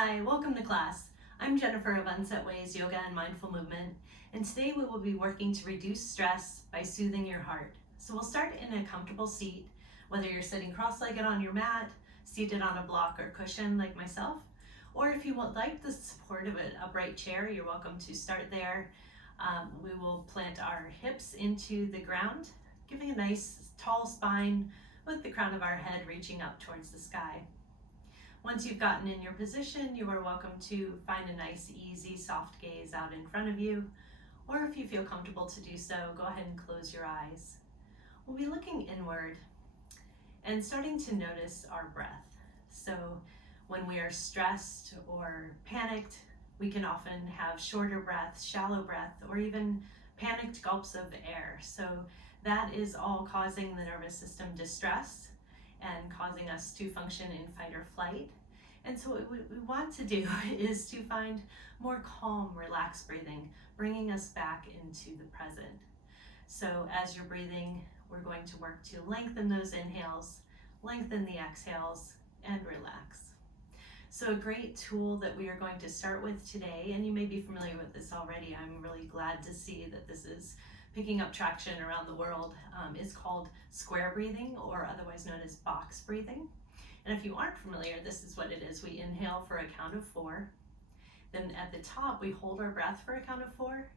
Hi, welcome to class. I'm Jennifer of Unset Ways Yoga and Mindful Movement, and today we will be working to reduce stress by soothing your heart. So we'll start in a comfortable seat, whether you're sitting cross-legged on your mat, seated on a block or cushion like myself, or if you would like the support of an upright chair, you're welcome to start there. We will plant our hips into the ground, giving a nice tall spine with the crown of our head reaching up towards the sky. Once you've gotten in your position, you are welcome to find a nice, easy, soft gaze out in front of you, or if you feel comfortable to do so, go ahead and close your eyes. We'll be looking inward and starting to notice our breath. So when we are stressed or panicked, we can often have shorter breath, shallow breath, or even panicked gulps of air. So that is all causing the nervous system distress and causing us to function in fight or flight. And so what we want to do is to find more calm, relaxed breathing, bringing us back into the present. So as you're breathing, we're going to work to lengthen those inhales, lengthen the exhales, and relax. So a great tool that we are going to start with today, and you may be familiar with this already, I'm really glad to see that this is picking up traction around the world, is called square breathing, or otherwise known as box breathing. And if you aren't familiar, this is what it is. We inhale for a count of 4. Then at the top, we hold our breath for a count of 4.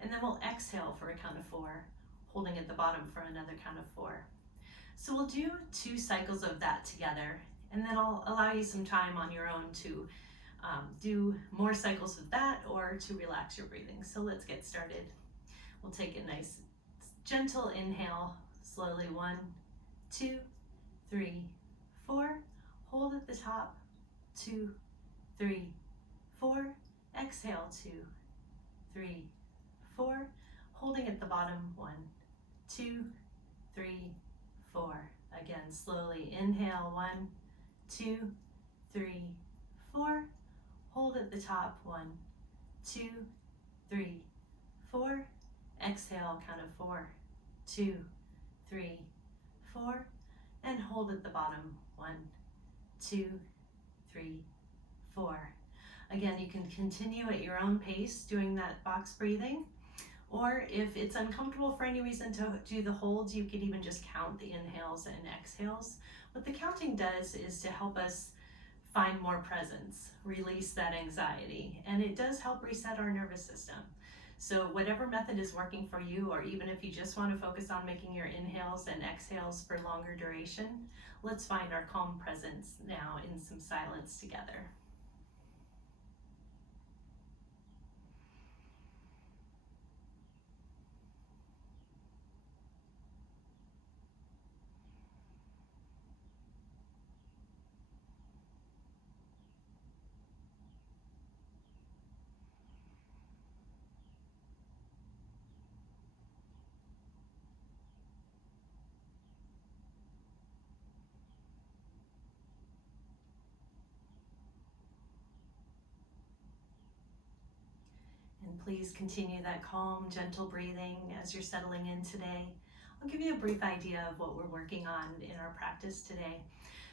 And then we'll exhale for a count of 4, holding at the bottom for another count of 4. So we'll do 2 cycles of that together. And then I'll allow you some time on your own to do more cycles of that or to relax your breathing. So let's get started. We'll take a nice gentle inhale, slowly 1, 2, 3, 4. Hold at the top, 2, 3, 4. Exhale, 2, 3, 4. Holding at the bottom, 1, 2, 3, 4. Again, slowly inhale, 1, 2, 3, 4. Hold at the top, 1, 2, 3, 4. Exhale, count of 4, 2, 3, 4, and hold at the bottom, 1, 2, 3, 4. Again, you can continue at your own pace doing that box breathing, or if it's uncomfortable for any reason to do the holds, you could even just count the inhales and exhales. What the counting does is to help us find more presence, release that anxiety, and it does help reset our nervous system. So whatever method is working for you, or even if you just want to focus on making your inhales and exhales for longer duration, let's find our calm presence now in some silence together. And please continue that calm, gentle breathing as you're settling in today. I'll give you a brief idea of what we're working on in our practice today.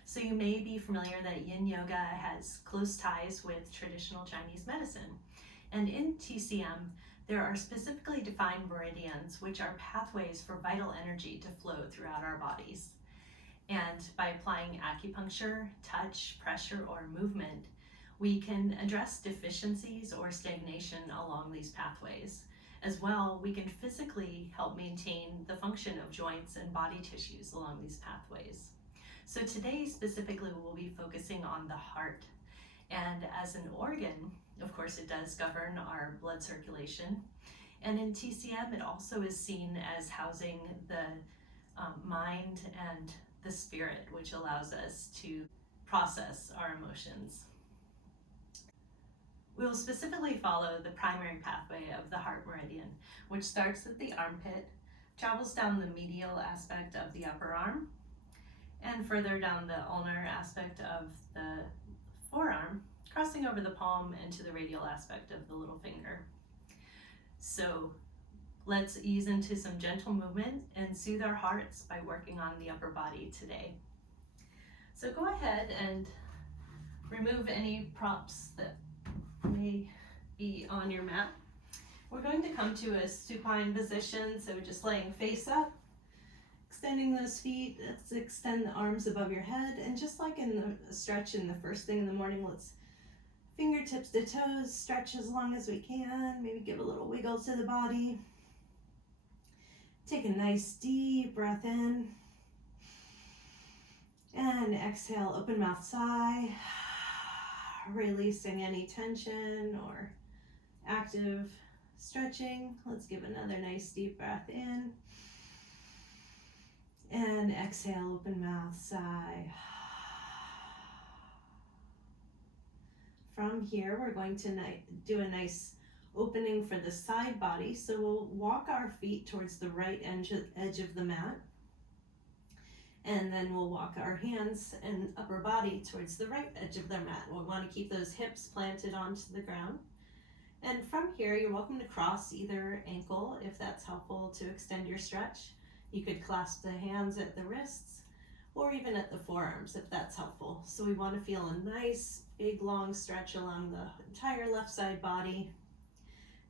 So you may be familiar that Yin Yoga has close ties with traditional Chinese medicine. And in TCM, there are specifically defined meridians, which are pathways for vital energy to flow throughout our bodies. And by applying acupuncture, touch, pressure, or movement, we can address deficiencies or stagnation along these pathways. As well, we can physically help maintain the function of joints and body tissues along these pathways. So today specifically we'll be focusing on the heart. And as an organ, of course, it does govern our blood circulation. And in TCM, it also is seen as housing the mind and the spirit, which allows us to process our emotions. We will specifically follow the primary pathway of the Heart Meridian, which starts at the armpit, travels down the medial aspect of the upper arm, and further down the ulnar aspect of the forearm, crossing over the palm into the radial aspect of the little finger. So let's ease into some gentle movement and soothe our hearts by working on the upper body today. So go ahead and remove any props that may be on your mat. We're going to come to a supine position, so just laying face up, extending those feet. Let's extend the arms above your head, and just like in the stretch in the first thing in the morning, let's fingertips to toes, stretch as long as we can, maybe give a little wiggle to the body. Take a nice deep breath in, and exhale, open mouth sigh, releasing any tension or active stretching. Let's give another nice deep breath in, and exhale, open mouth sigh. From here, we're going to do a nice opening for the side body. So we'll walk our feet towards the right edge of the mat. And then we'll walk our hands and upper body towards the right edge of the mat. We'll want to keep those hips planted onto the ground. And from here, you're welcome to cross either ankle if that's helpful to extend your stretch. You could clasp the hands at the wrists or even at the forearms if that's helpful. So we want to feel a nice, big, long stretch along the entire left side body.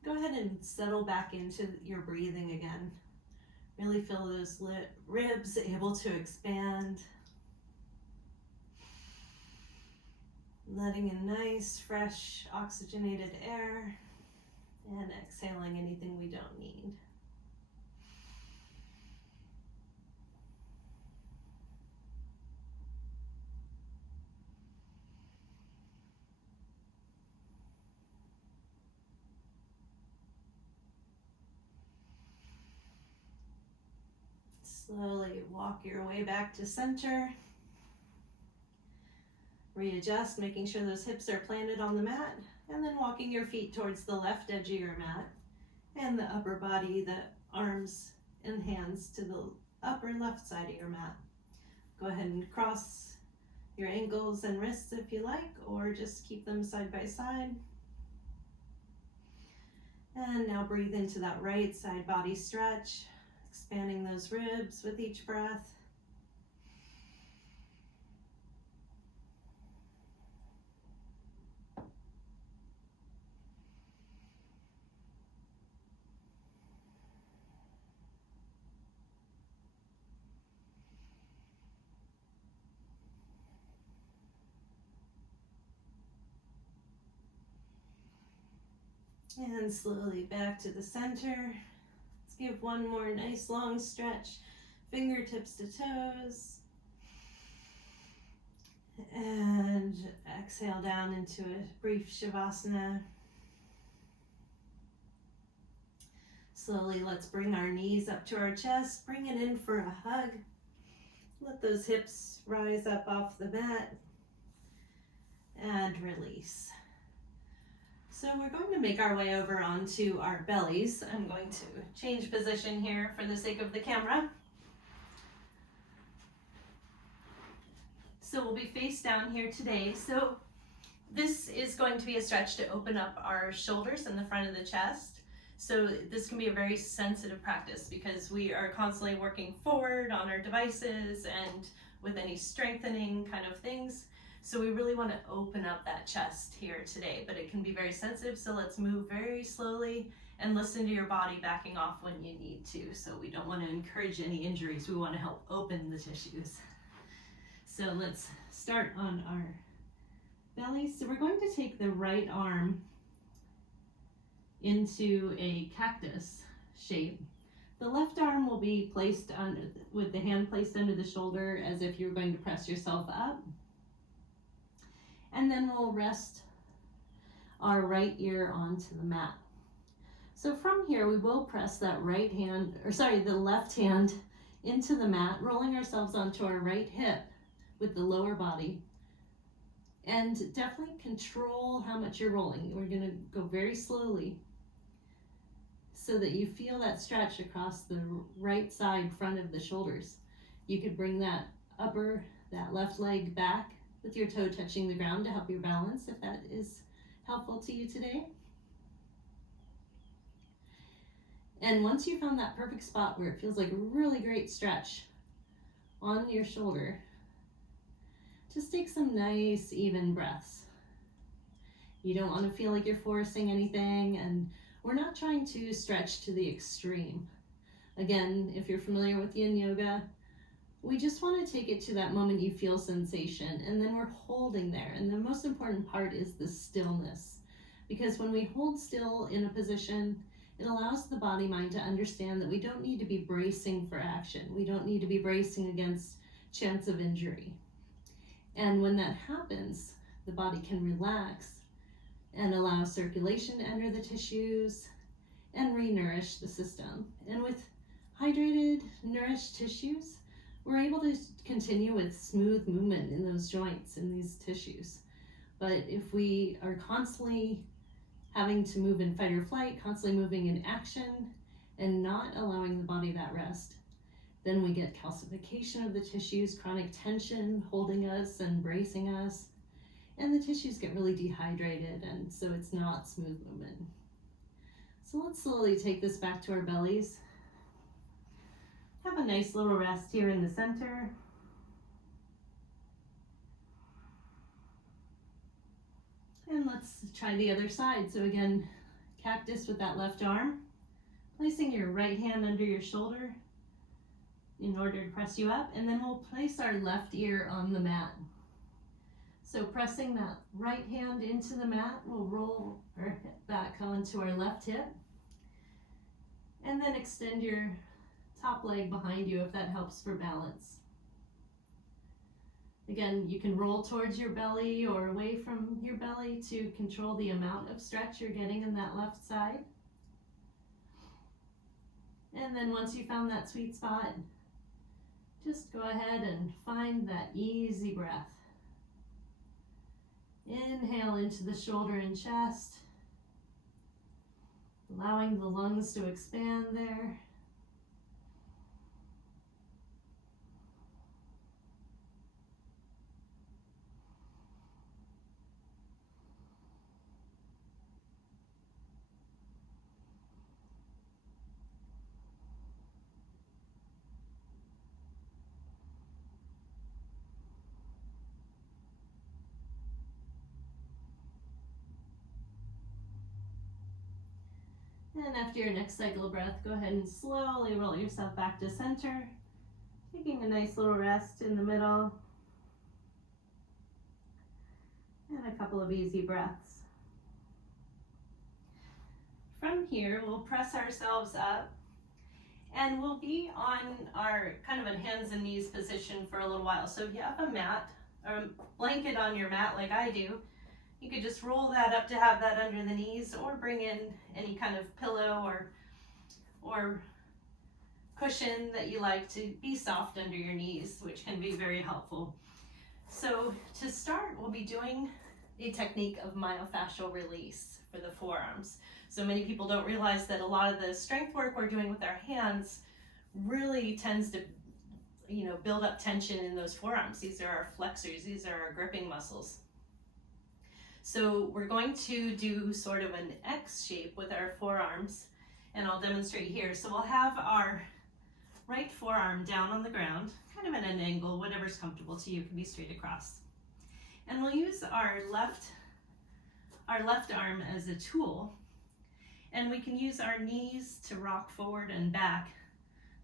Go ahead and settle back into your breathing again. Really feel those ribs able to expand. Letting in nice, fresh, oxygenated air, and exhaling anything we don't need. Slowly walk your way back to center. Readjust, making sure those hips are planted on the mat, and then walking your feet towards the left edge of your mat, and the upper body, the arms and hands to the upper left side of your mat. Go ahead and cross your ankles and wrists if you like, or just keep them side by side. And now breathe into that right side body stretch, expanding those ribs with each breath. And slowly back to the center. Let's give one more nice long stretch. Fingertips to toes. And exhale down into a brief Shavasana. Slowly, let's bring our knees up to our chest. Bring it in for a hug. Let those hips rise up off the mat. And release. So we're going to make our way over onto our bellies. I'm going to change position here for the sake of the camera. So we'll be face down here today. So this is going to be a stretch to open up our shoulders and the front of the chest. So this can be a very sensitive practice because we are constantly working forward on our devices and with any strengthening kind of things. So we really want to open up that chest here today, but it can be very sensitive. So let's move very slowly and listen to your body backing off when you need to. So we don't want to encourage any injuries. We want to help open the tissues. So let's start on our belly. So we're going to take the right arm into a cactus shape. The left arm will be placed with the hand placed under the shoulder as if you're going to press yourself up. And then we'll rest our right ear onto the mat. So from here, we will press that the left hand into the mat, rolling ourselves onto our right hip with the lower body. And definitely control how much you're rolling. We're gonna go very slowly so that you feel that stretch across the right side front of the shoulders. You could bring that left leg back with your toe touching the ground to help you balance if that is helpful to you today. And once you found that perfect spot where it feels like a really great stretch on your shoulder, Just take some nice, even breaths. You don't want to feel like you're forcing anything, and we're not trying to stretch to the extreme. Again, if you're familiar with yin yoga, we just want to take it to that moment you feel sensation, and then we're holding there. And the most important part is the stillness, because when we hold still in a position, it allows the body mind to understand that we don't need to be bracing for action. We don't need to be bracing against chance of injury. And when that happens, the body can relax and allow circulation to enter the tissues and re-nourish the system. And with hydrated, nourished tissues, we're able to continue with smooth movement in those joints, in these tissues. But if we are constantly having to move in fight or flight, constantly moving in action, and not allowing the body that rest, then we get calcification of the tissues, chronic tension holding us and bracing us, and the tissues get really dehydrated, and so it's not smooth movement. So let's slowly take this back to our bellies. Have a nice little rest here in the center. And let's try the other side. So again, cactus with that left arm, placing your right hand under your shoulder in order to press you up, and then we'll place our left ear on the mat. So pressing that right hand into the mat, we'll roll our hip back onto our left hip, and then extend your top leg behind you if that helps for balance. Again, you can roll towards your belly or away from your belly to control the amount of stretch you're getting in that left side. And then once you found that sweet spot, just go ahead and find that easy breath. Inhale into the shoulder and chest, allowing the lungs to expand there. And after your next cycle of breath, go ahead and slowly roll yourself back to center, taking a nice little rest in the middle, and a couple of easy breaths. From here, we'll press ourselves up, and we'll be on our kind of a hands and knees position for a little while. So if you have a mat or a blanket on your mat like I do, you could just roll that up to have that under the knees, or bring in any kind of pillow or cushion that you like to be soft under your knees, which can be very helpful. So to start, we'll be doing a technique of myofascial release for the forearms. So many people don't realize that a lot of the strength work we're doing with our hands really tends to, build up tension in those forearms. These are our flexors, these are our gripping muscles. So we're going to do sort of an X shape with our forearms, and I'll demonstrate here. So we'll have our right forearm down on the ground, kind of at an angle, whatever's comfortable to you, it can be straight across. And we'll use our left arm as a tool, and we can use our knees to rock forward and back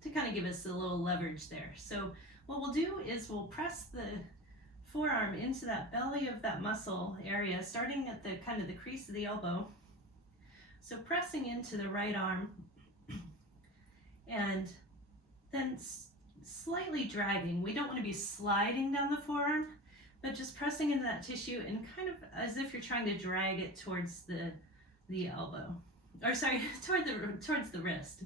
to kind of give us a little leverage there. So what we'll do is we'll press the forearm into that belly of that muscle area, starting at the kind of the crease of the elbow. So pressing into the right arm, and then slightly dragging. We don't want to be sliding down the forearm, but just pressing into that tissue and kind of as if you're trying to drag it towards the elbow, or sorry, towards the wrist.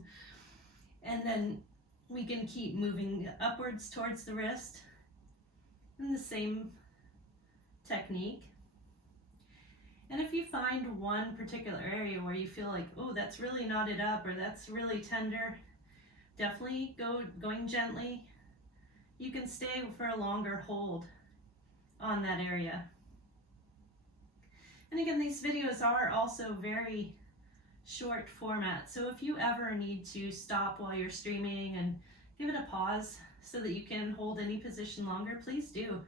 And then we can keep moving upwards towards the wrist in the same technique. And if you find one particular area where you feel like, oh, that's really knotted up or that's really tender, definitely going gently. You can stay for a longer hold on that area. And again, these videos are also very short format, so if you ever need to stop while you're streaming and give it a pause so that you can hold any position longer, please do.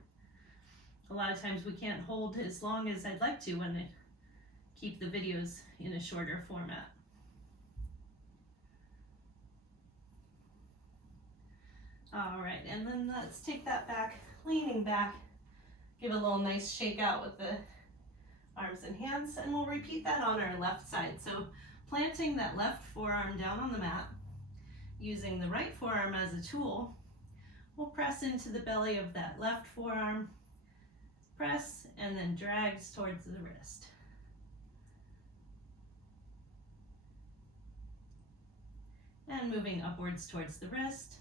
a lot of times we can't hold as long as I'd like to when I keep the videos in a shorter format. All right, and then let's take that back, leaning back, give a little nice shake out with the arms and hands, and we'll repeat that on our left side. So planting that left forearm down on the mat, using the right forearm as a tool, we'll press into the belly of that left forearm, press, and then drags towards the wrist. And moving upwards towards the wrist.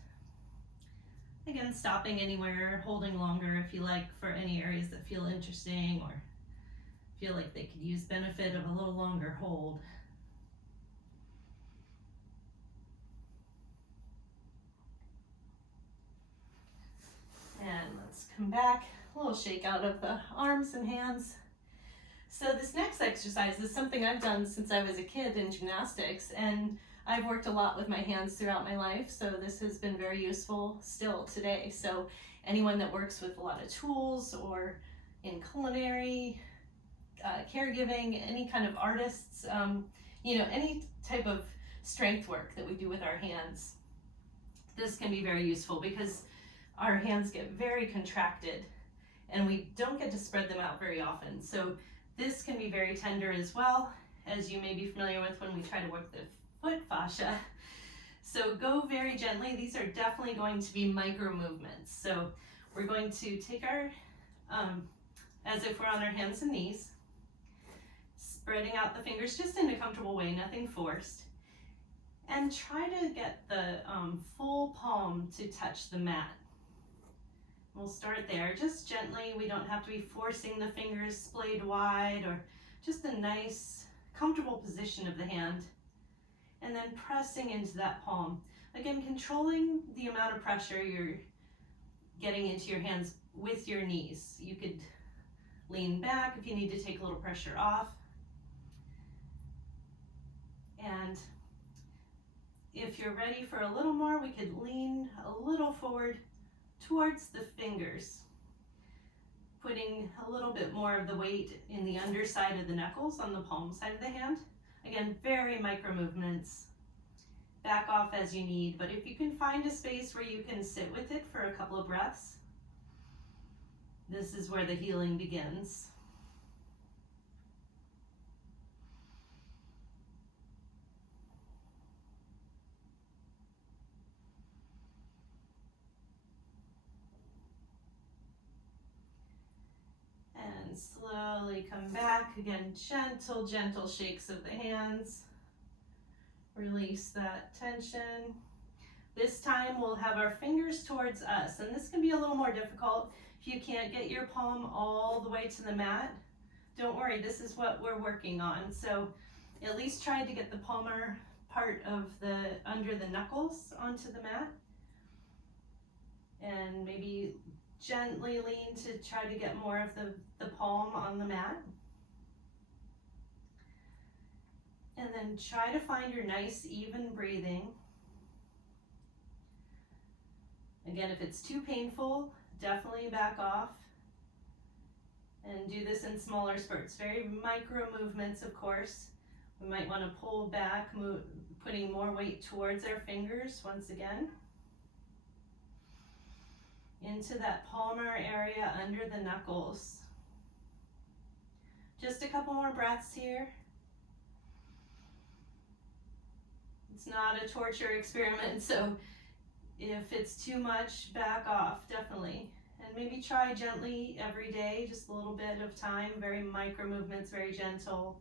Again, stopping anywhere, holding longer if you like for any areas that feel interesting or feel like they could use benefit of a little longer hold. And let's come back, a little shake out of the arms and hands. So this next exercise is something I've done since I was a kid in gymnastics, and I've worked a lot with my hands throughout my life, so this has been very useful still today. So anyone that works with a lot of tools or in culinary, caregiving, any kind of artists, you know, any type of strength work that we do with our hands, this can be very useful because our hands get very contracted and we don't get to spread them out very often. So this can be very tender as well, as you may be familiar with when we try to work the foot fascia. So go very gently. These are definitely going to be micro movements. So we're going to take our, as if we're on our hands and knees, spreading out the fingers just in a comfortable way, nothing forced. And try to get the full palm to touch the mat. We'll start there, just gently. We don't have to be forcing the fingers splayed wide, or just a nice, comfortable position of the hand. And then pressing into that palm. Again, controlling the amount of pressure you're getting into your hands with your knees. You could lean back if you need to take a little pressure off. And if you're ready for a little more, we could lean a little forward towards the fingers, putting a little bit more of the weight in the underside of the knuckles on the palm side of the hand. Again, very micro movements. Back off as you need, but if you can find a space where you can sit with it for a couple of breaths, this is where the healing begins. And slowly come back. Again, gentle, gentle shakes of the hands. Release that tension. This time we'll have our fingers towards us, and this can be a little more difficult if you can't get your palm all the way to the mat. Don't worry, this is what we're working on. So at least try to get the palmar part of the under the knuckles onto the mat, and maybe gently lean to try to get more of the palm on the mat. And then try to find your nice even breathing. Again, if it's too painful, definitely back off. And do this in smaller spurts, very micro movements, of course. We might want to pull back, putting more weight towards our fingers once again. Into that palmar area under the knuckles. Just a couple more breaths here. It's not a torture experiment, so if it's too much, back off, definitely. And maybe try gently every day, just a little bit of time, very micro movements, very gentle.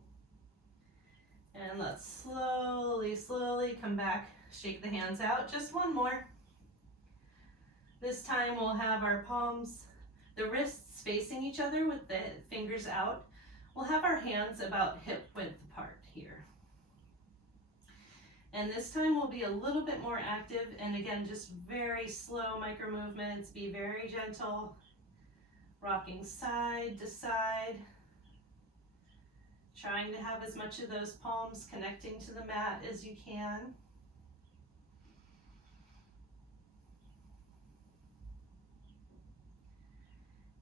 And let's slowly, slowly come back, shake the hands out. Just one more. This time we'll have our palms, the wrists facing each other with the fingers out. We'll have our hands about hip width apart here. And this time we'll be a little bit more active, and again, just very slow micro movements. Be very gentle, rocking side to side, trying to have as much of those palms connecting to the mat as you can.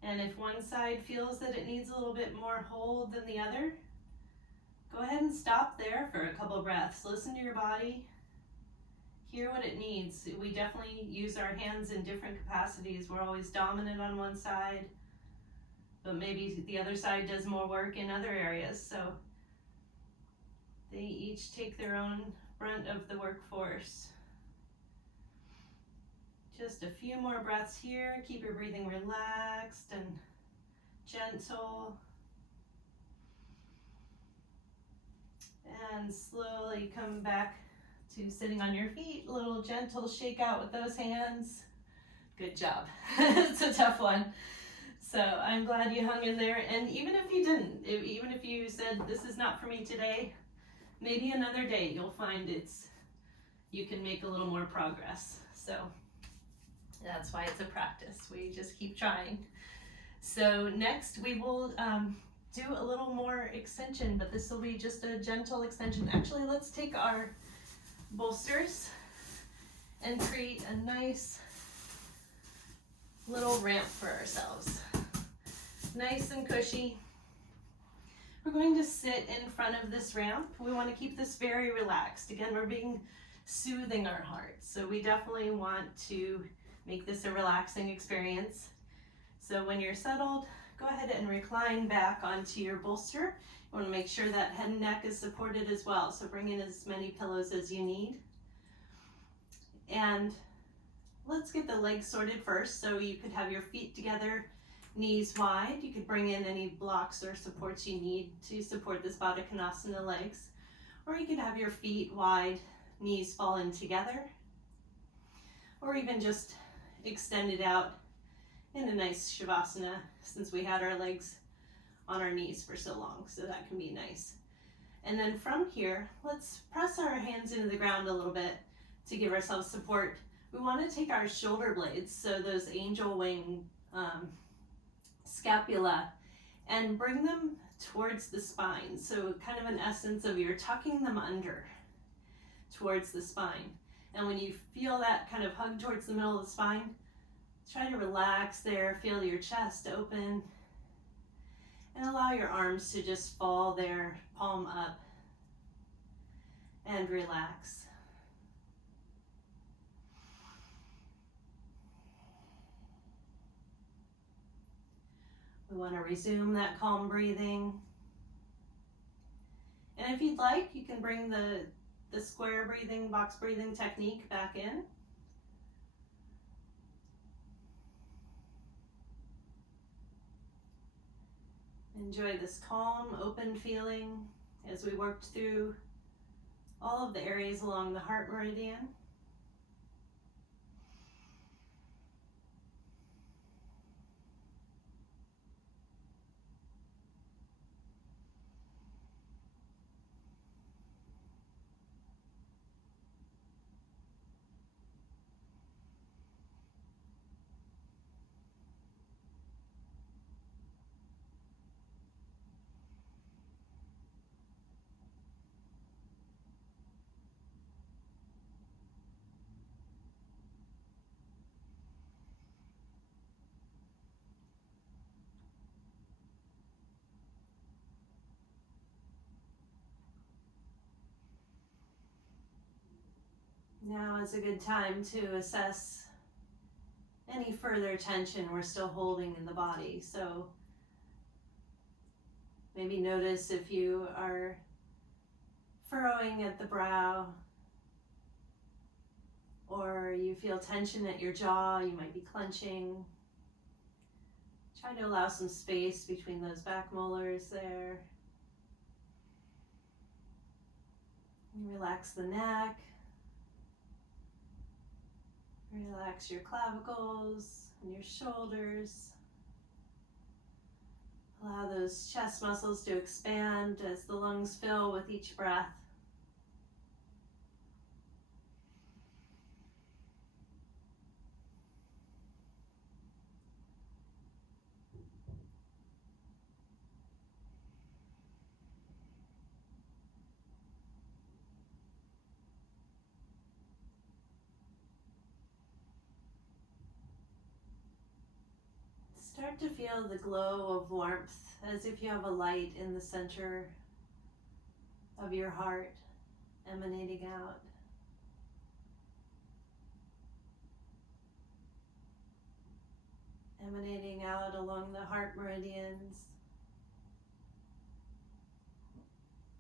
And if one side feels that it needs a little bit more hold than the other, go ahead and stop there for a couple breaths. Listen to your body. Hear what it needs. We definitely use our hands in different capacities. We're always dominant on one side, but maybe the other side does more work in other areas. So they each take their own brunt of the workforce. Just a few more breaths here. Keep your breathing relaxed and gentle. And slowly come back to sitting on your feet. A little gentle shake out with those hands. Good job. It's a tough one. So I'm glad you hung in there. And even if you didn't, even if you said, this is not for me today, maybe another day you'll find you can make a little more progress. So that's why it's a practice. We just keep trying. So next we will do a little more extension, but this will be just a gentle extension. Actually, let's take our bolsters and create a nice little ramp for ourselves. Nice and cushy. We're going to sit in front of this ramp. We want to keep this very relaxed. Again, we're soothing our heart. So we definitely want to make this a relaxing experience. So when you're settled, go ahead and recline back onto your bolster. You want to make sure that head and neck is supported as well. So bring in as many pillows as you need. And let's get the legs sorted first. So you could have your feet together, knees wide. You could bring in any blocks or supports you need to support this Baddha Konasana legs. Or you could have your feet wide, knees fallen together. Or even just extended out in a nice Shavasana, since we had our legs on our knees for so long, so that can be nice. And then from here, let's press our hands into the ground a little bit to give ourselves support. We want to take our shoulder blades, so those angel wing scapula, and bring them towards the spine. So kind of an essence of you're tucking them under towards the spine. And when you feel that kind of hug towards the middle of the spine, try to relax there, feel your chest open, and allow your arms to just fall there, palm up, and relax. We want to resume that calm breathing. And if you'd like, you can bring the square breathing, box breathing technique back in. Enjoy this calm, open feeling as we worked through all of the areas along the Heart Meridian. Now is a good time to assess any further tension we're still holding in the body. So maybe notice if you are furrowing at the brow, or you feel tension at your jaw, you might be clenching. Try to allow some space between those back molars there. Relax the neck. Relax your clavicles and your shoulders. Allow those chest muscles to expand as the lungs fill with each breath. Start to feel the glow of warmth, as if you have a light in the center of your heart emanating out. Emanating out along the heart meridians,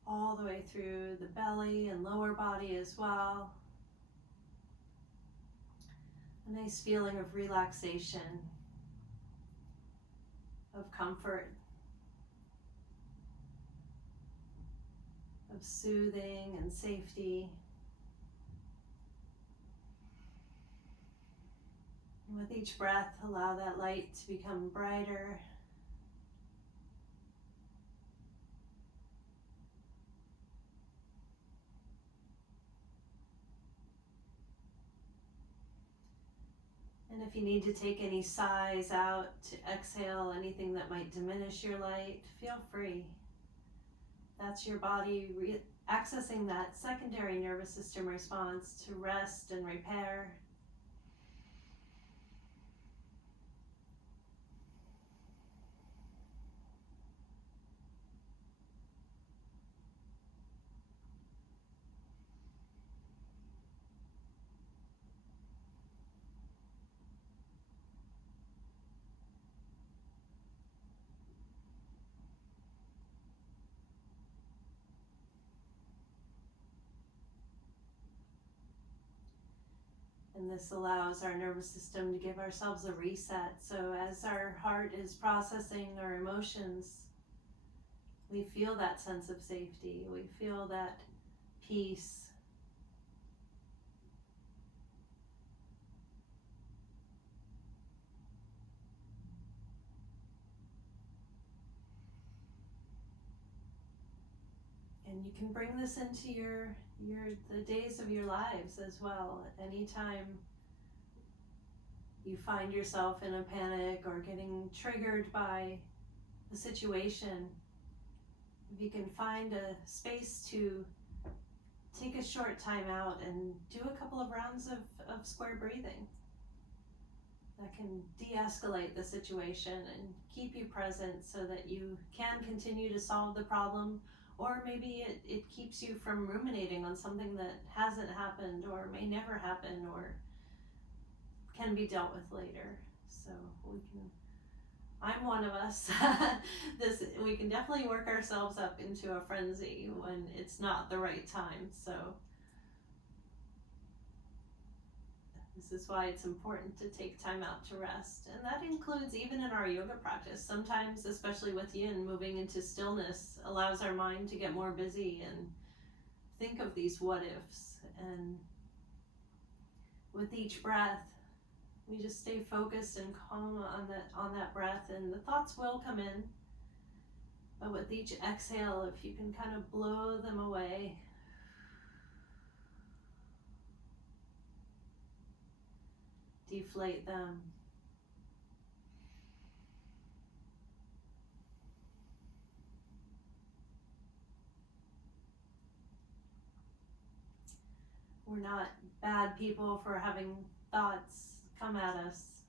all the way through the belly and lower body as well. A nice feeling of relaxation, of comfort, of soothing and safety. And with each breath, allow that light to become brighter. And if you need to take any sighs out to exhale anything that might diminish your light, feel free. That's your body accessing that secondary nervous system response to rest and repair. And this allows our nervous system to give ourselves a reset. So as our heart is processing our emotions, we feel that sense of safety. We feel that peace. And you can bring this into the days of your lives as well. Anytime you find yourself in a panic or getting triggered by the situation, if you can find a space to take a short time out and do a couple of rounds of square breathing, that can de-escalate the situation and keep you present so that you can continue to solve the problem. Or maybe it keeps you from ruminating on something that hasn't happened or may never happen or can be dealt with later. So I'm one of us. We can definitely work ourselves up into a frenzy when it's not the right time. So this is why it's important to take time out to rest. And that includes even in our yoga practice. Sometimes, especially with yin, moving into stillness allows our mind to get more busy and think of these what ifs. And with each breath, we just stay focused and calm on that breath, and the thoughts will come in. But with each exhale, if you can kind of blow them away, deflate them. We're not bad people for having thoughts come at us,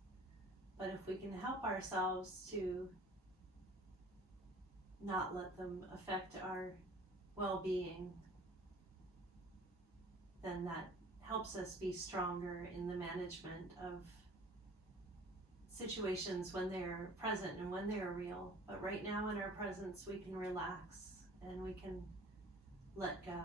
but if we can help ourselves to not let them affect our well-being, then that helps us be stronger in the management of situations when they're present and when they're real. But right now in our presence, we can relax and we can let go.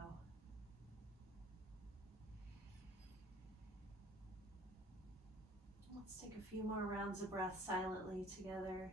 Let's take a few more rounds of breath silently together.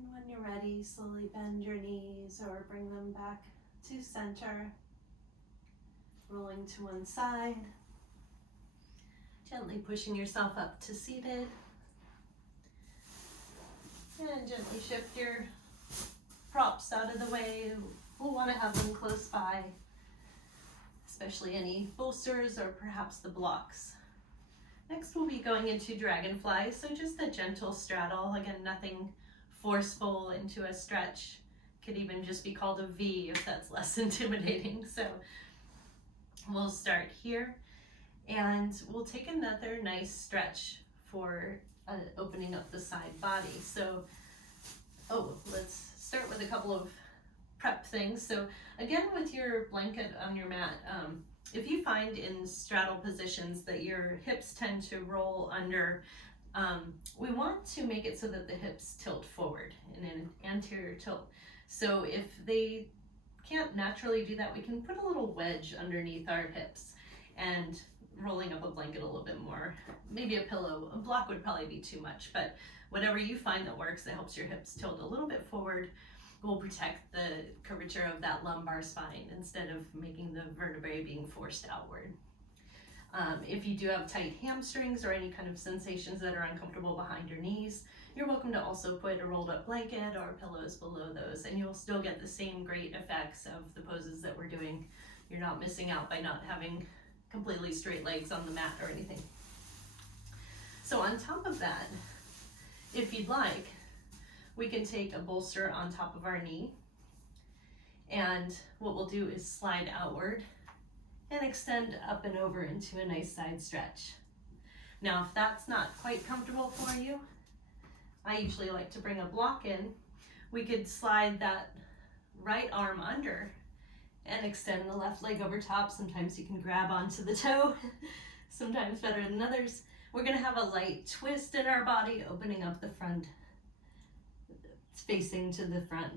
And when you're ready, slowly bend your knees or bring them back to center, rolling to one side. Gently pushing yourself up to seated. And gently shift your props out of the way. We'll want to have them close by, especially any bolsters or perhaps the blocks. Next we'll be going into Dragonfly, so just a gentle straddle. Again, nothing forceful into a stretch. Could even just be called a V if that's less intimidating. So we'll start here and we'll take another nice stretch for opening up the side body. So, let's start with a couple of prep things. So again, with your blanket on your mat, if you find in straddle positions that your hips tend to roll under, we want to make it so that the hips tilt forward in an anterior tilt. So if they can't naturally do that, we can put a little wedge underneath our hips and rolling up a blanket a little bit more. Maybe a pillow. A block would probably be too much, but whatever you find that works, that helps your hips tilt a little bit forward, will protect the curvature of that lumbar spine instead of making the vertebrae being forced outward. If you do have tight hamstrings or any kind of sensations that are uncomfortable behind your knees, you're welcome to also put a rolled up blanket or pillows below those, and you'll still get the same great effects of the poses that we're doing. You're not missing out by not having completely straight legs on the mat or anything. So on top of that, if you'd like, we can take a bolster on top of our knee, and what we'll do is slide outward and extend up and over into a nice side stretch. Now, if that's not quite comfortable for you, I usually like to bring a block in. We could slide that right arm under and extend the left leg over top. Sometimes you can grab onto the toe, sometimes better than others. We're gonna have a light twist in our body, opening up the front, facing to the front.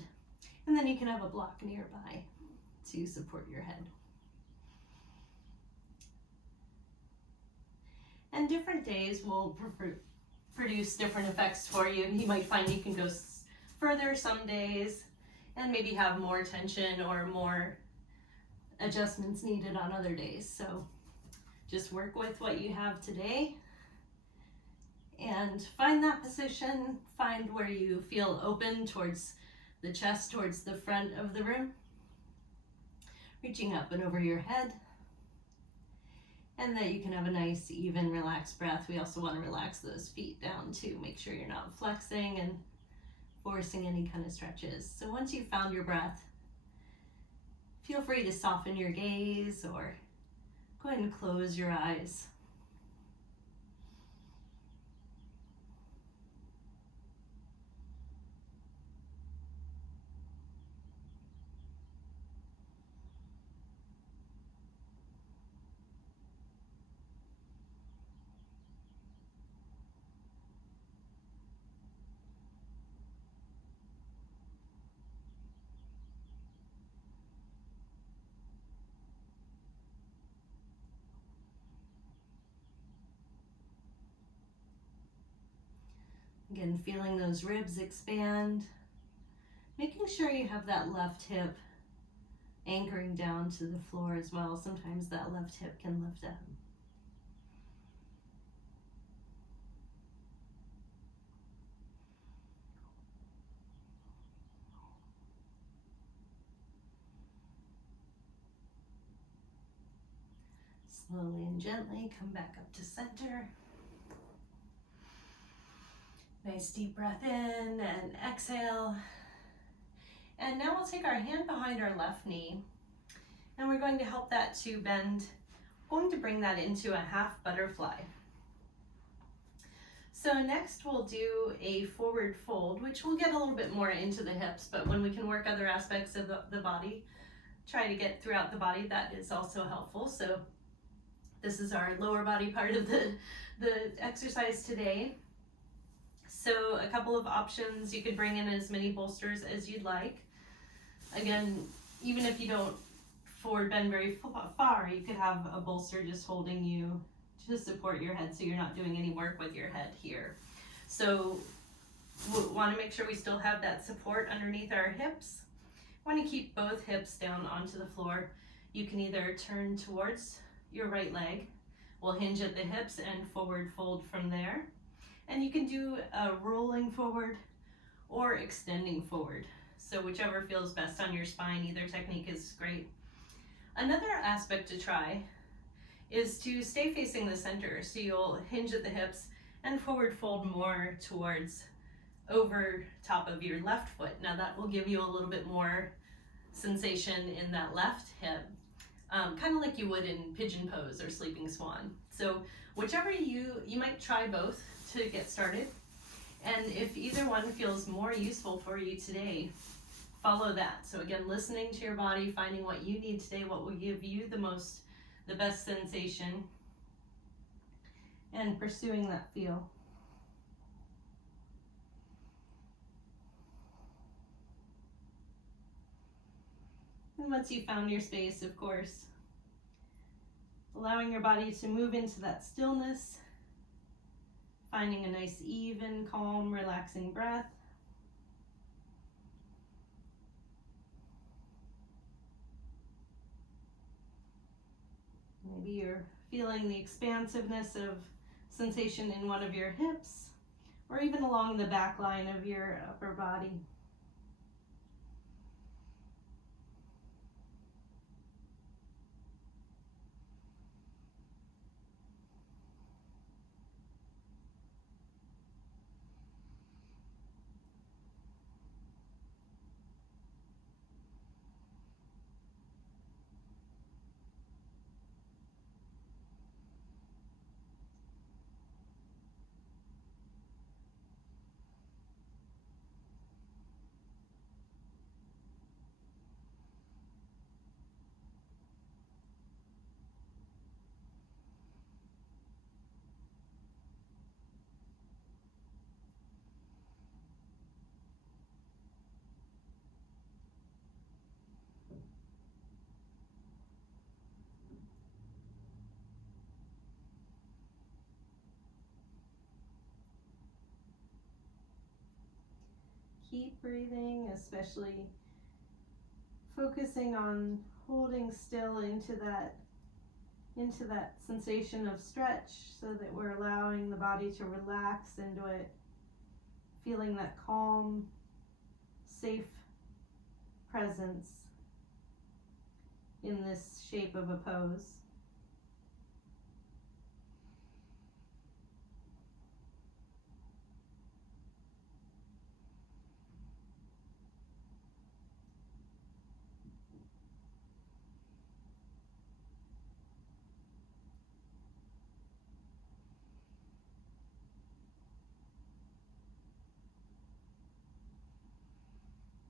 And then you can have a block nearby to support your head. And different days will produce different effects for you. You might find you can go further some days and maybe have more tension or more adjustments needed on other days. So just work with what you have today and find that position, find where you feel open towards the chest, towards the front of the room, reaching up and over your head, and that you can have a nice, even, relaxed breath. We also want to relax those feet down too. Make sure you're not flexing and forcing any kind of stretches. So once you've found your breath, feel free to soften your gaze or go ahead and close your eyes. Again, feeling those ribs expand, making sure you have that left hip anchoring down to the floor as well. Sometimes that left hip can lift up. Slowly and gently come back up to center. Nice deep breath in and exhale. And now we'll take our hand behind our left knee and we're going to help that to bend. We're going to bring that into a half butterfly. So next we'll do a forward fold, which will get a little bit more into the hips, but when we can work other aspects of the body, try to get throughout the body, that is also helpful. So this is our lower body part of the exercise today. So a couple of options, you could bring in as many bolsters as you'd like. Again, even if you don't forward bend very far, you could have a bolster just holding you to support your head so you're not doing any work with your head here. So we want to make sure we still have that support underneath our hips. We want to keep both hips down onto the floor. You can either turn towards your right leg, We'll hinge at the hips and forward fold from there. And you can do a rolling forward or extending forward. So whichever feels best on your spine, either technique is great. Another aspect to try is to stay facing the center. So you'll hinge at the hips and forward fold more towards over top of your left foot. Now that will give you a little bit more sensation in that left hip, kind of like you would in pigeon pose or sleeping swan. So whichever you might try both to get started. And if either one feels more useful for you today, follow that. So again, listening to your body, finding what you need today, what will give you the best sensation, and pursuing that feel. And once you've found your space, of course, allowing your body to move into that stillness, finding a nice, even, calm, relaxing breath. Maybe you're feeling the expansiveness of sensation in one of your hips, or even along the back line of your upper body. Keep breathing, especially focusing on holding still into that sensation of stretch, so that we're allowing the body to relax into it, feeling that calm, safe presence in this shape of a pose.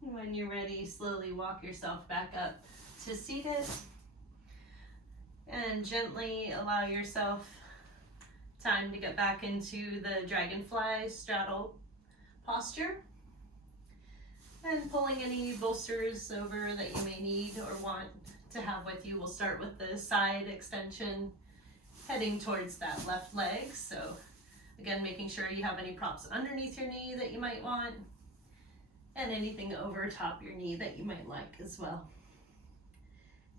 When you're ready, slowly walk yourself back up to seated and gently allow yourself time to get back into the dragonfly straddle posture, and pulling any bolsters over that you may need or want to have with you. We'll start with the side extension heading towards that left leg. So again, making sure you have any props underneath your knee that you might want, and anything over top your knee that you might like as well.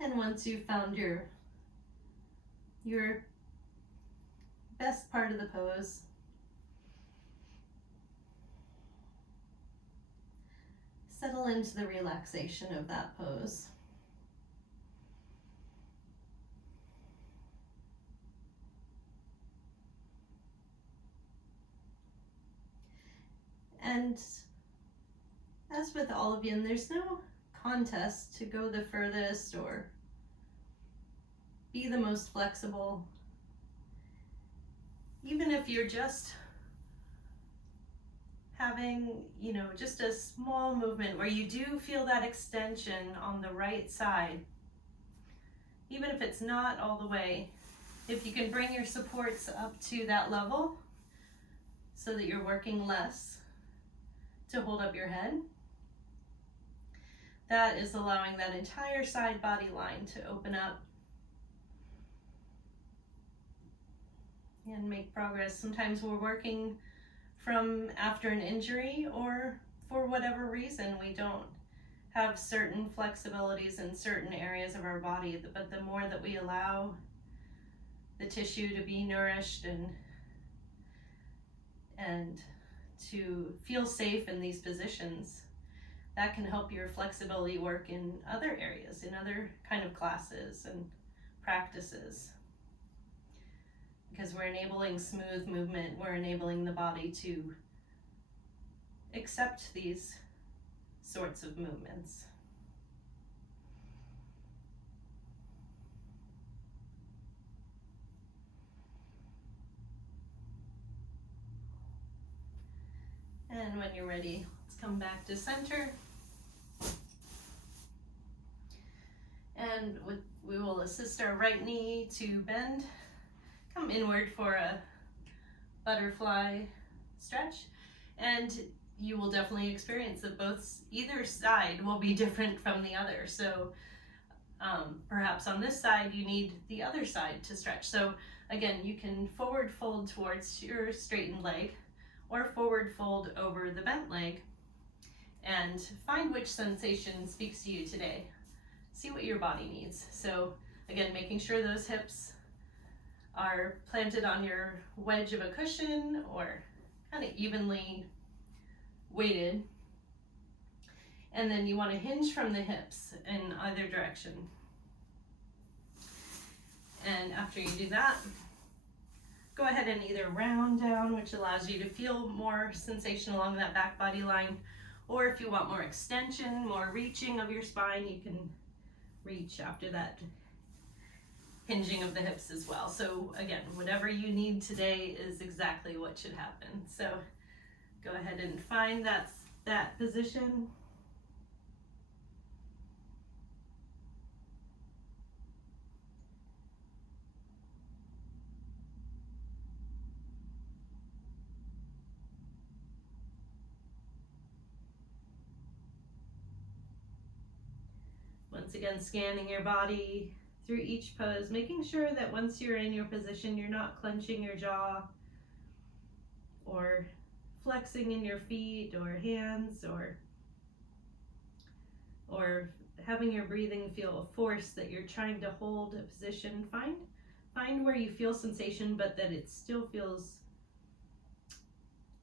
And once you've found your best part of the pose, settle into the relaxation of that pose. And as with all of you, and there's no contest to go the furthest or be the most flexible. Even if you're just having, just a small movement where you do feel that extension on the right side, even if it's not all the way, if you can bring your supports up to that level so that you're working less to hold up your head, that is allowing that entire side body line to open up and make progress. Sometimes we're working from after an injury, or for whatever reason we don't have certain flexibilities in certain areas of our body, but the more that we allow the tissue to be nourished and to feel safe in these positions. That can help your flexibility work in other areas, in other kind of classes and practices. Because we're enabling smooth movement, we're enabling the body to accept these sorts of movements. And when you're ready, let's come back to center. And we will assist our right knee to bend. Come inward for a butterfly stretch. And you will definitely experience that either side will be different from the other. So perhaps on this side, you need the other side to stretch. So again, you can forward fold towards your straightened leg or forward fold over the bent leg and find which sensation speaks to you today. See what your body needs. So again, making sure those hips are planted on your wedge of a cushion or kind of evenly weighted. And then you want to hinge from the hips in either direction. And after you do that, go ahead and either round down, which allows you to feel more sensation along that back body line, or if you want more extension, more reaching of your spine, you can reach after that hinging of the hips as well. So again, whatever you need today is exactly what should happen. So go ahead and find that position. Once again, scanning your body through each pose, making sure that once you're in your position, you're not clenching your jaw or flexing in your feet or hands or having your breathing feel a force that you're trying to hold a position. Find where you feel sensation, but that it still feels,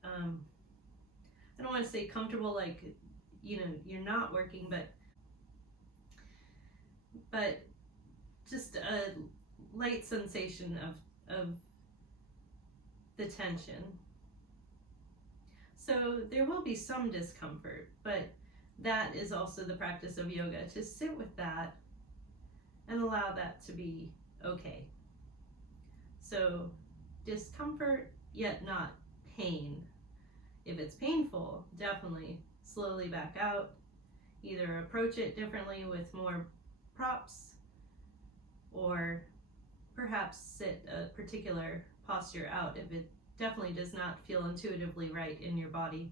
I don't want to say comfortable, like, you're not working, but just a light sensation of the tension. So there will be some discomfort, but that is also the practice of yoga, to sit with that and allow that to be okay. So discomfort, yet not pain. If it's painful, definitely slowly back out. Either approach it differently with more props, or perhaps sit a particular posture out if it definitely does not feel intuitively right in your body.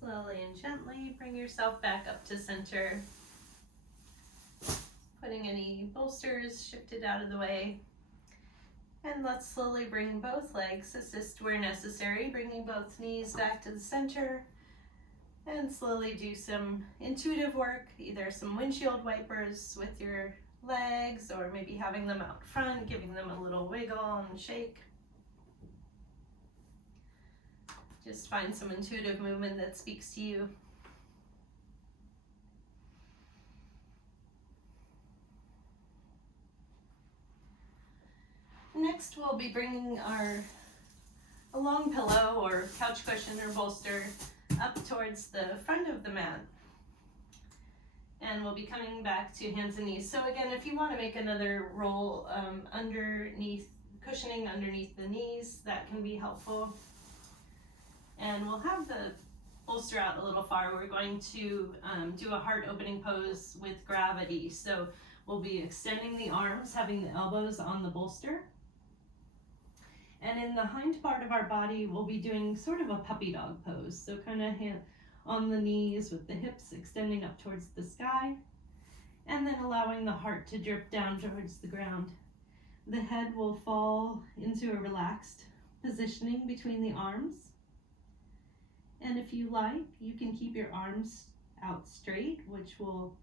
Slowly and gently bring yourself back up to center. Putting any bolsters shifted out of the way. And let's slowly bring both legs, assist where necessary, bringing both knees back to the center, and slowly do some intuitive work, either some windshield wipers with your legs, or maybe having them out front, giving them a little wiggle and shake. Just find some intuitive movement that speaks to you. Next, we'll be bringing a long pillow or couch cushion or bolster up towards the front of the mat. And we'll be coming back to hands and knees. So again, if you want to make another roll underneath, cushioning underneath the knees, that can be helpful. And we'll have the bolster out a little far. We're going to do a heart opening pose with gravity. So we'll be extending the arms, having the elbows on the bolster. And in the hind part of our body, we'll be doing sort of a puppy dog pose. So kind of on the knees with the hips extending up towards the sky, and then allowing the heart to drip down towards the ground. The head will fall into a relaxed positioning between the arms. And if you like, you can keep your arms out straight, which will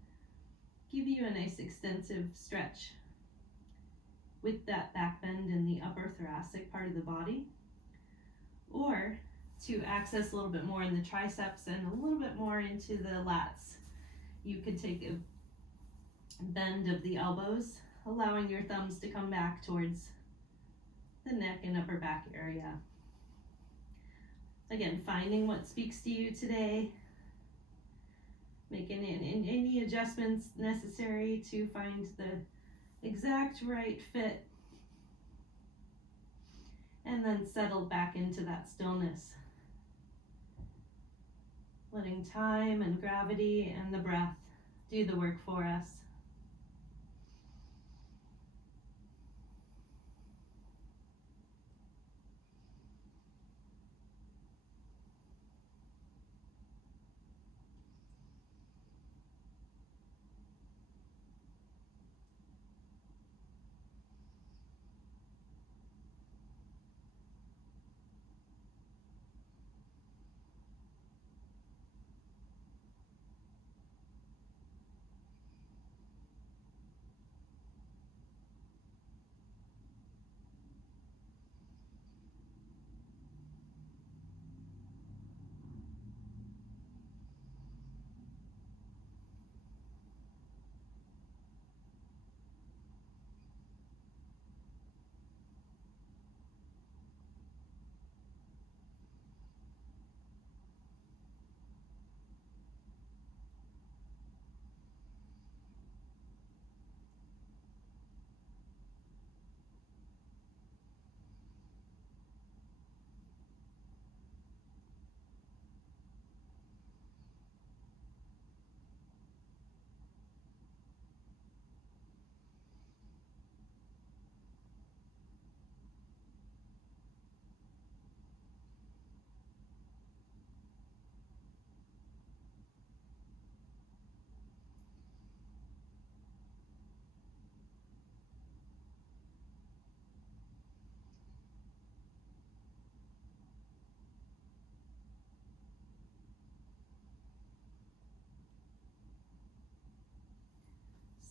give you a nice extensive stretch with that back bend in the upper thoracic part of the body. Or to access a little bit more in the triceps and a little bit more into the lats, you could take a bend of the elbows, allowing your thumbs to come back towards the neck and upper back area. Again, finding what speaks to you today, making any adjustments necessary to find the exact right fit, and then settle back into that stillness. Letting time and gravity and the breath do the work for us.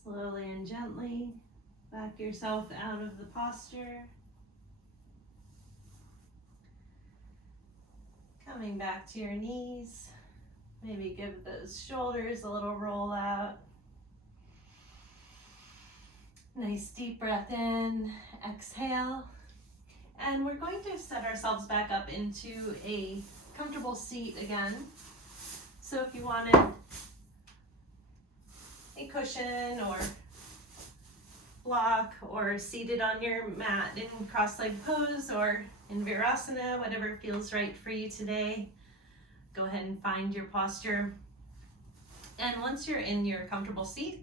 Slowly and gently back yourself out of the posture. Coming back to your knees. Maybe give those shoulders a little roll out. Nice deep breath in, exhale. And we're going to set ourselves back up into a comfortable seat again. So if you wanted a cushion or block, or seated on your mat in cross-legged pose or in Virasana, whatever feels right for you today, go ahead and find your posture. And once you're in your comfortable seat,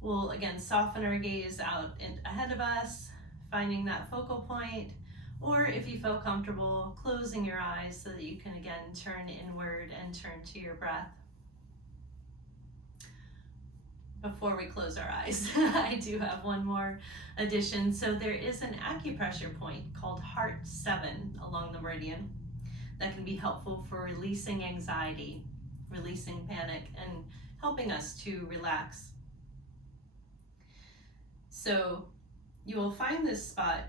we'll again soften our gaze out and ahead of us, finding that focal point, or if you feel comfortable, closing your eyes so that you can again turn inward and turn to your breath. before we close our eyes, I do have one more addition. So there is an acupressure point called Heart 7 along the meridian that can be helpful for releasing anxiety, releasing panic, and helping us to relax. So you will find this spot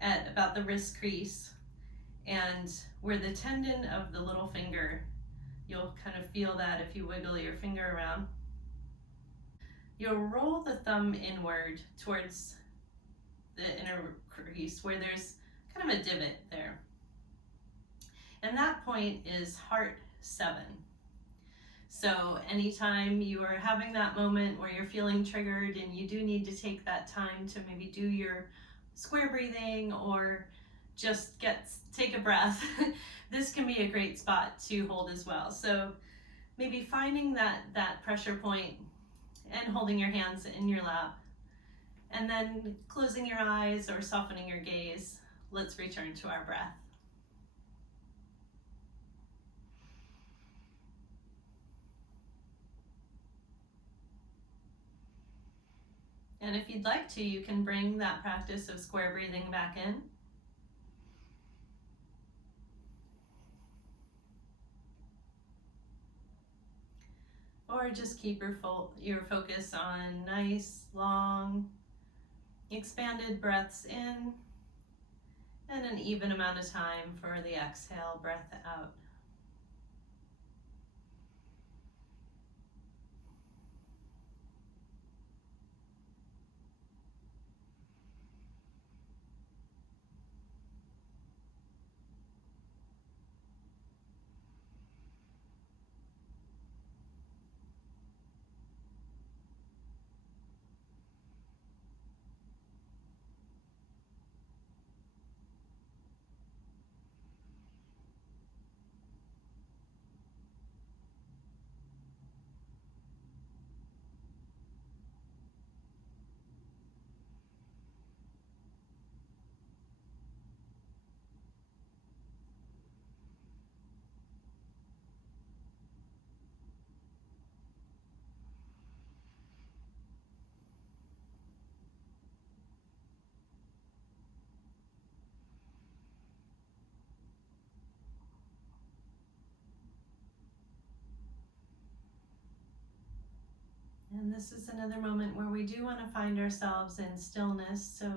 at about the wrist crease, and where the tendon of the little finger, you'll kind of feel that if you wiggle your finger around. You'll roll the thumb inward towards the inner crease where there's kind of a divot there. And that point is Heart 7. So anytime you are having that moment where you're feeling triggered and you do need to take that time to maybe do your square breathing or just take a breath, this can be a great spot to hold as well. So maybe finding that pressure point and holding your hands in your lap, and then closing your eyes or softening your gaze. Let's return to our breath. And if you'd like to, you can bring that practice of square breathing back in. Or just keep your focus on nice, long, expanded breaths in, and an even amount of time for the exhale breath out. And this is another moment where we do want to find ourselves in stillness, so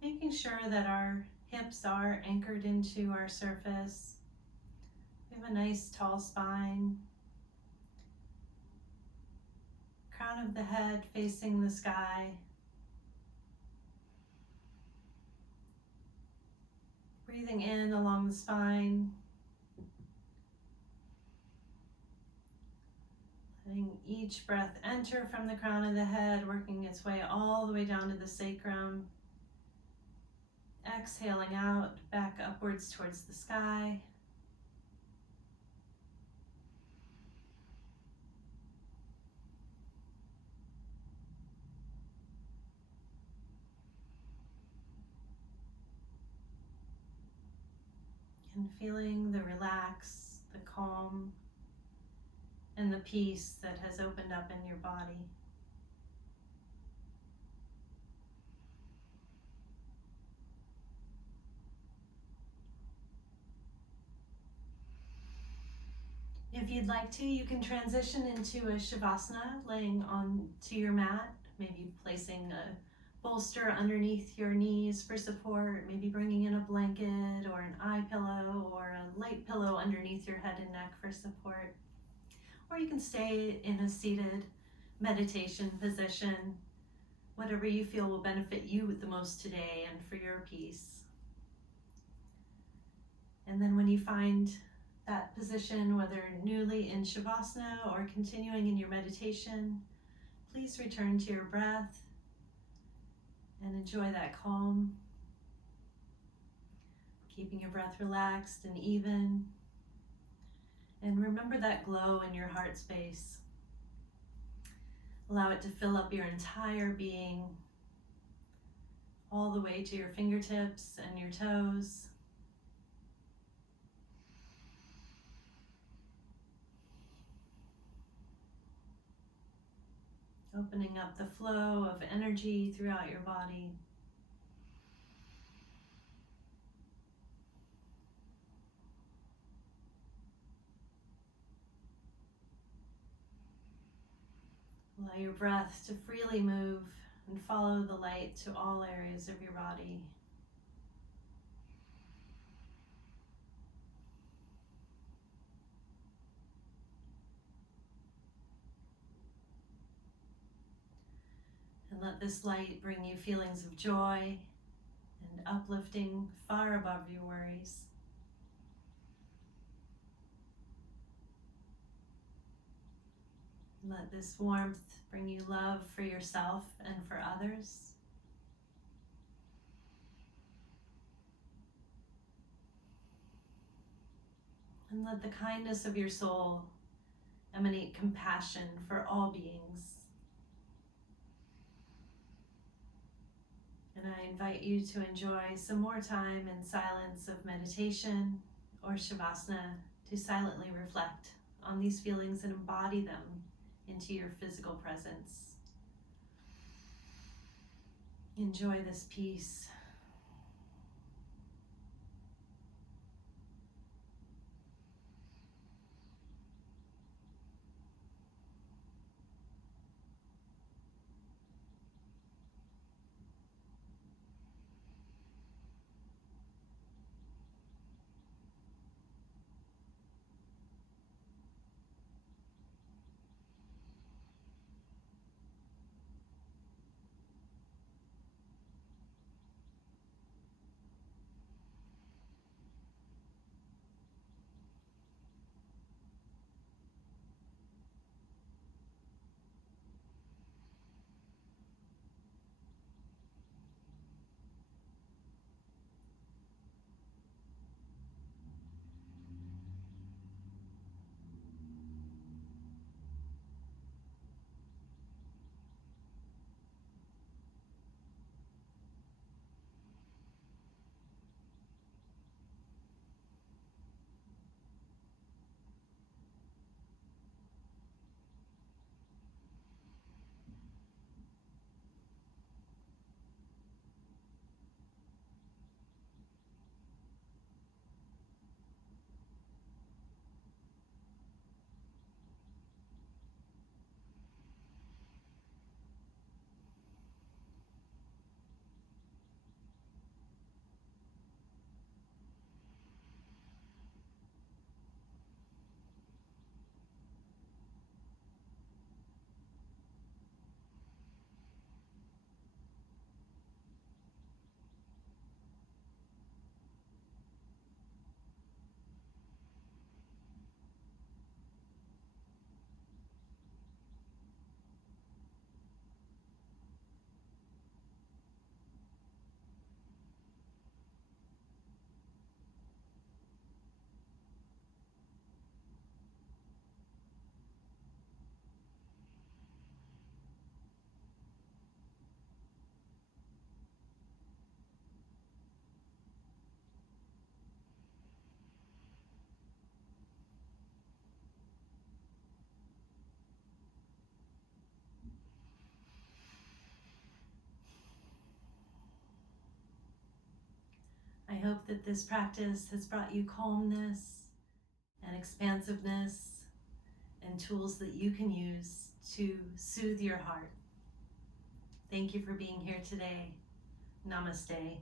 making sure that our hips are anchored into our surface. We have a nice tall spine, crown of the head facing the sky. Breathing in along the spine, letting each breath enter from the crown of the head, working its way all the way down to the sacrum. Exhaling out, back upwards towards the sky. And feeling the relax, the calm, and the peace that has opened up in your body. If you'd like to, you can transition into a Shavasana, laying onto your mat, maybe placing a bolster underneath your knees for support, maybe bringing in a blanket or an eye pillow or a light pillow underneath your head and neck for support. Or you can stay in a seated meditation position, whatever you feel will benefit you the most today and for your peace. And then when you find that position, whether newly in Shavasana or continuing in your meditation, please return to your breath and enjoy that calm, keeping your breath relaxed and even. And remember that glow in your heart space. Allow it to fill up your entire being, all the way to your fingertips and your toes. Opening up the flow of energy throughout your body. Allow your breath to freely move and follow the light to all areas of your body. And let this light bring you feelings of joy and uplifting far above your worries. Let this warmth bring you love for yourself and for others. And let the kindness of your soul emanate compassion for all beings. And I invite you to enjoy some more time in silence of meditation or Shavasana to silently reflect on these feelings and embody them into your physical presence. Enjoy this peace. I hope that this practice has brought you calmness and expansiveness and tools that you can use to soothe your heart. Thank you for being here today. Namaste.